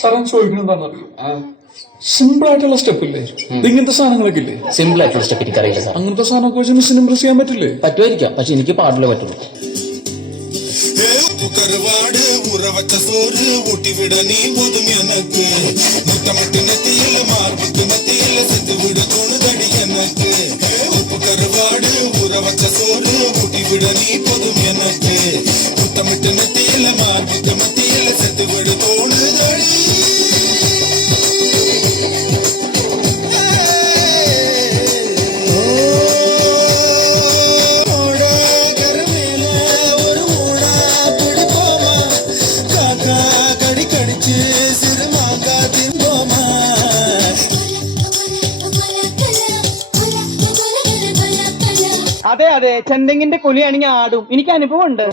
സാറേ ചോദിക്കുന്നത് എന്താണെന്നറിയോ? സിമ്പിൾ ആയിട്ടുള്ള സ്റ്റെപ്പ് ഇല്ലേ, ഇങ്ങനത്തെ സാധനങ്ങളൊക്കെ ഇല്ലേ? സിമ്പിൾ ആയിട്ടുള്ള സ്റ്റെപ്പ് എനിക്കറിയില്ല സാർ. അങ്ങനത്തെ സാധനമൊക്കെ വെച്ച് മിസ്സിന് ഇംപ്രസ് ചെയ്യാൻ പറ്റില്ലേ? പറ്റുമായിരിക്കാം, പക്ഷെ എനിക്ക് പാടില്ല പറ്റുള്ളൂ. கருவாடு ஊற வச்ச சோறு ஊட்டி விட நீ போதும் எனக்கு முத்தமட்டு நெத்தியில மார்புக்கு நெத்தியில செத்து விட தோணுதடி எனக்கு உப்பு கருவாடு ஊற வச்ச சோறு ஊட்டி விட நீ போதும் எனக்கு முத்தமட்டு நெத்தியில மார்புக்கு நெத்தியில செத்து விட தோணுதடி. അതെ അതെ, ചെന്തെങ്ങിന്റെ കൊലിയാണെങ്കിൽ ആടും. എനിക്ക് അനുഭവം ഉണ്ട്.